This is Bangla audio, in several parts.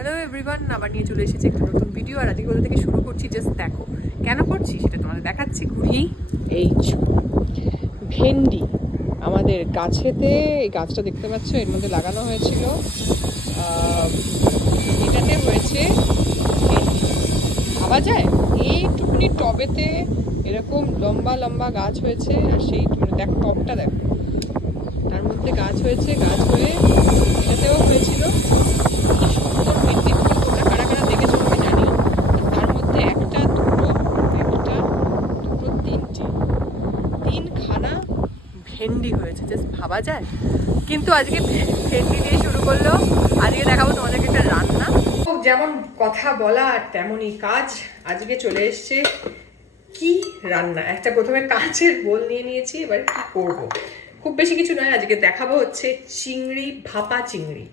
হ্যালো এভরিওয়ান, আবার নিয়ে চলে এসেছি একটা নতুন ভিডিও। আর আজকে কোথা থেকে শুরু করছি জাস্ট দেখো। কেন করছি সেটা তোমাদের দেখাচ্ছি। ঘুরি এই ভেন্ডি আমাদের গাছেতে, এই গাছটা দেখতে পাচ্ছ, এর মধ্যে লাগানো হয়েছিল। এটাতে হয়েছে ভেন্ডি, ভাবা যায় এইটুকুনি টবেতে এরকম লম্বা লম্বা গাছ হয়েছে। আর সেই দেখো টবটা দেখো, তার মধ্যে গাছ হয়েছে, গাছ হয়ে এটাতেও হয়েছিল। সুন্দর ভেন্ডি ফুল তোমরা কারা কারা দেখেছো আমি জানি। তার মধ্যে একটা দুটো তিনটে, তিনখানা ভেন্ডি হয়েছে, জাস্ট ভাবা যায়। কিন্তু আজকে ভেন্ডি দিয়ে শুরু করলো। আজকে দেখাবো তোমাদেরকে একটা রান্না। যেমন কথা বলা আর তেমনই কাজ। আজকে চলে এসছে কি রান্না। একটা প্রথমে কাঁচের বোল নিয়ে নিয়েছি, এবার কি করবো, খুব বেশি কিছু নয়। আজকে দেখাবো হচ্ছে চিংড়ি, ভাপা চিংড়ি।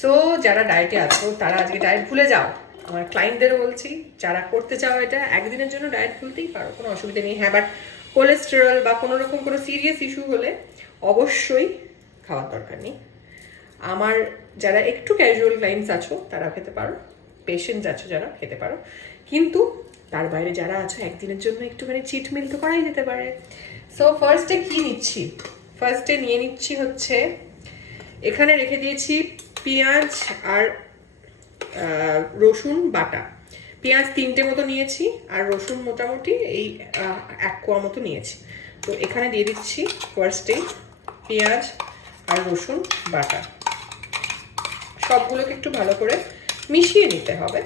সো যারা ডায়েটে আছো তারা আজকে ডায়েট ভুলে যাও। আমার ক্লায়েন্টদেরও বলছি, যারা করতে চাও এটা একদিনের জন্য ডায়েট ভুলতেই পারো, কোনো অসুবিধা নেই। হ্যাঁ, বাট কোলেস্টেরল বা কোনো রকম কোনো সিরিয়াস ইস্যু হলে অবশ্যই খাওয়ার দরকার নেই। আমার যারা একটু ক্যাজুয়াল ক্লায়েন্টস আছো তারা খেতে পারো, পেশেন্টস আছো যারা খেতে পারো, কিন্তু তার বাইরে যারা আছো একদিনের জন্য একটুখানি চিট মিল তো করাই যেতে পারে। সো ফার্স্টে কি নিচ্ছি, ফার্স্টে নিয়ে নিচ্ছি হচ্ছে, এখানে রেখে দিয়েছি পেঁয়াজ আর রসুন বাটা। পেঁয়াজ 3টে মতো নিয়েছি আর রসুন মোটামুটি এই 1 কোয়া মতো নিয়েছি। তো এখানে দিয়ে দিচ্ছি ফার্স্টেই পেঁয়াজ আর রসুন বাটা। সবগুলোকে একটু ভালো করে মিশিয়ে নিতে হবে।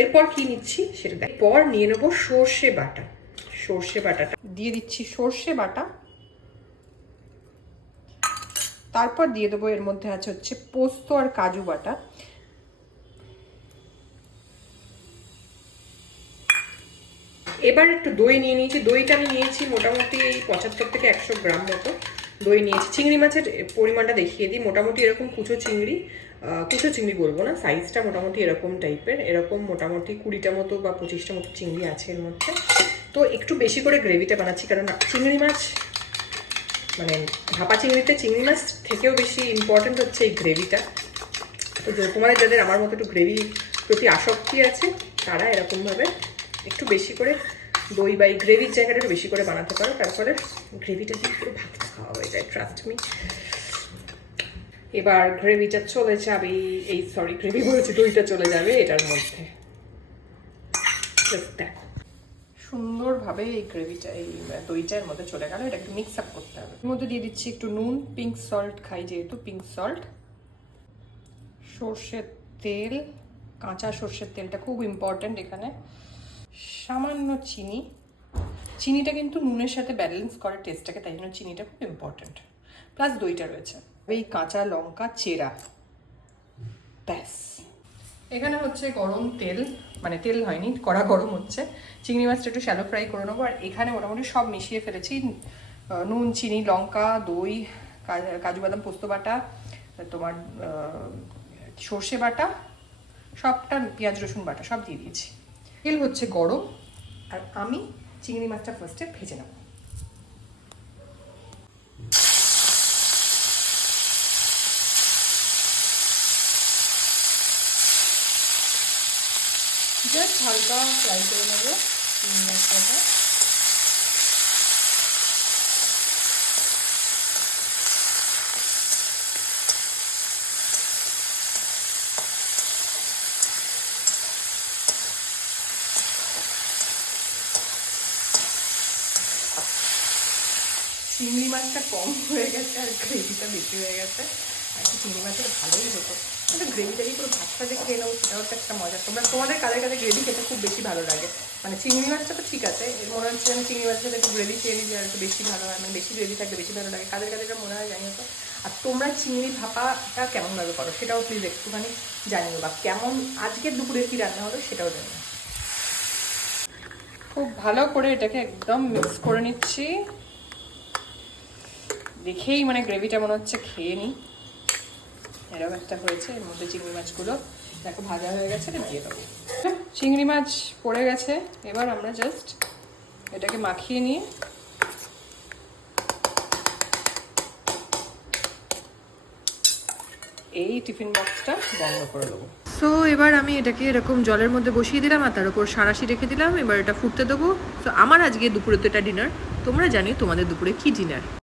এরপর কি নিচ্ছি সেটা দেখ। এরপর নিয়ে নেবো সর্ষে বাটা। সর্ষে বাটাটা দিয়ে দিচ্ছি, সর্ষে বাটা। তারপর দিয়ে দেবো, এর মধ্যে আছে হচ্ছে পোস্ত আর কাজু বাটা। এবার একটু দই নিয়ে নিয়েছি। দইটা আমি নিয়েছি মোটামুটি এই 75 থেকে 100 গ্রাম মতো দই নিয়েছি। চিংড়ি মাছের পরিমাণটা দেখিয়ে দিই। মোটামুটি এরকম কুচো চিংড়ি বলবো না, সাইজটা মোটামুটি এরকম টাইপের, এরকম মোটামুটি 20টা মতো বা 25টা মতো চিংড়ি আছে এর মধ্যে। তো একটু বেশি করে গ্রেভিটা বানাচ্ছি, কারণ চিংড়ি মাছ মানে ভাপা চিংড়িতে চিংড়ি মাছ থেকেও বেশি ইম্পর্টেন্ট হচ্ছে এই গ্রেভিটা। তো তোমাদের যাদের আমার মতো একটু গ্রেভি প্রতি আসক্তি আছে তারা এরকমভাবে একটু বেশি করে দই বা এই গ্রেভির জায়গাটা একটু বেশি করে বানাতে পারো। তারপরে গ্রেভিটা দিয়ে পুরো ভাতটা খাওয়া হয়ে যায়, ট্রাস্ট মি। এবার গ্রেভিটা চলে যাবে, গ্রেভি বলেছি, দইটা চলে যাবে এটার মধ্যে। দেখো সুন্দরভাবে এই গ্রেভিটা, এই দইটার মধ্যে চলে গেল। এটা একটু মিক্স আপ করতে হবে। এর মধ্যে দিয়ে দিচ্ছি একটু নুন, পিঙ্ক সল্ট খাই যেহেতু, পিঙ্ক সল্ট, সর্ষের তেল, কাঁচা সর্ষের তেলটা খুব ইম্পর্ট্যান্ট এখানে, সামান্য চিনি। চিনিটা কিন্তু নুনের সাথে ব্যালেন্স করে টেস্টটাকে, তাই জন্য চিনিটা খুব ইম্পর্ট্যান্ট। প্লাস দইটা রয়েছে। এই কাঁচা লঙ্কা চেরা, ব্যাস। এখানে হচ্ছে গরম তেল, মানে তেল হয়নি, কড়া গরম হচ্ছে। চিংড়ি মাছটা একটু শ্যালো ফ্রাই করে নেবো। আর এখানে মোটামুটি সব মিশিয়ে ফেলেছি, নুন, চিনি, লঙ্কা, দই, কাজু বাদাম, পোস্ত বাটা, তোমার সর্ষে বাটা, সবটা, পেঁয়াজ রসুন বাটা সব দিয়ে দিয়েছি। তেল হচ্ছে গরম, আর আমি চিংড়ি মাছটা ফার্স্টে ভেজে নেব। জাস্ট হালকা ফ্রাই করে নেবো চিংড়ি মাছটা। চিংড়ি মাছটা কম হয়ে গেছে আর গ্রেভিটা বেশি হয়ে গেছে। আর চিংড়ি মাছের ভালোই হতো, কিন্তু গ্রেভিটা দিয়ে পুরো ভাতটা যে খেয়ে নেবো সেটাও হচ্ছে একটা মজা। তোমাদের কাদের কাছে গ্রেভি খেতে খুব বেশি ভালো লাগে? মানে চিংড়ি মাছটা তো ঠিক আছে, মনে হচ্ছে আমি চিংড়ি মাছের সাথে একটু গ্রেভি খেয়ে নিই, আর একটু বেশি ভালো হয়, মানে বেশি গ্রেভি থাকলে বেশি ভালো লাগে। কাদের কাদের মনে হয় জানিও তো। আর তোমরা চিংড়ি ভাপাটা কেমনভাবে করো সেটাও প্লিজ একটুখানি জানিও, বা কেমন আজকের দুপুরে কী রান্না হলো সেটাও জানিও। খুব ভালো করে এটাকে একদম মিক্স করে নিচ্ছি। দেখেই মানে গ্রেভিটা মনে হচ্ছে খেয়ে নিই, এরকম একটা হয়েছে। এর মধ্যে চিংড়ি মাছগুলো দেখো ভাজা হয়ে গেছে, এটা দিয়ে দেবো। চিংড়ি মাছ পড়ে গেছে, এবার আমরা জাস্ট এটাকে মাখিয়ে নিয়ে এই টিফিন বক্সটা বন্ধ করে দেবো। সো এবার আমি এটাকে এরকম জলের মধ্যে বসিয়ে দিলাম আর তার উপর সাঁড়াশি রেখে দিলাম। এবার এটা ফুটতে দেবো। তো আমার আজকে দুপুরে তো এটা ডিনার, তোমরা জানি তোমাদের দুপুরে কি ডিনার।